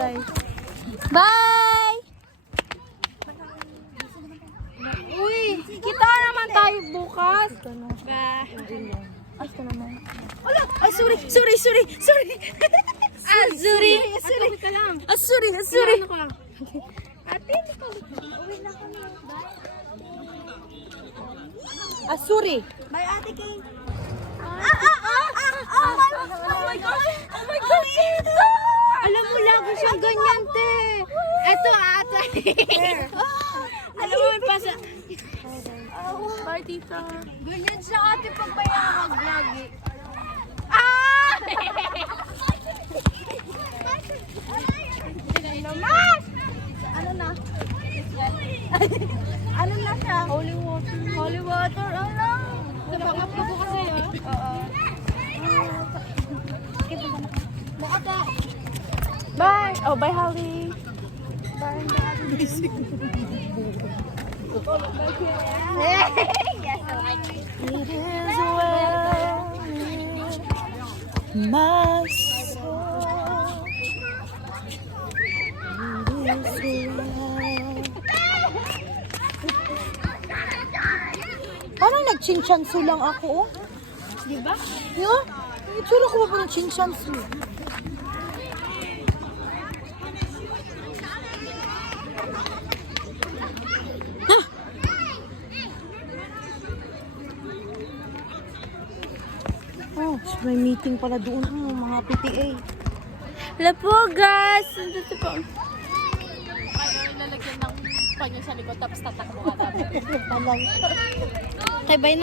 Day. Bye! Uy, kita naman tayo bukas. Bye. Ay, ka naman. Ala! Ay, sorry. Sorry. Ate, hindi ko. Uwi na ko na. Asuri. Bye, ate King. Oh my God, Tita! Alam mo, lagi siyang ganyan, te. Eto, ate. Alam mo, pasa. Bye, Tita. Ganyan siya, ate, pag bayawag lagi. Ano na? Ano na siya? Holy water, ano? Napangap ka po kasi, Oo. Bye! Oh, bye, Holly. Bye, yes, I like it. It is well my soul. It is well. Parang nag-chinchansu lang ako, oh. Diba? Yeah? Itsura ko ba pa ng chinchansu? Oh, may meeting pala doon, mga PTA. Hello po, guys! Nandito po. Ayaw lalagyan ng panyo sa likod tapos tatakbo ka namin. Kay bye na.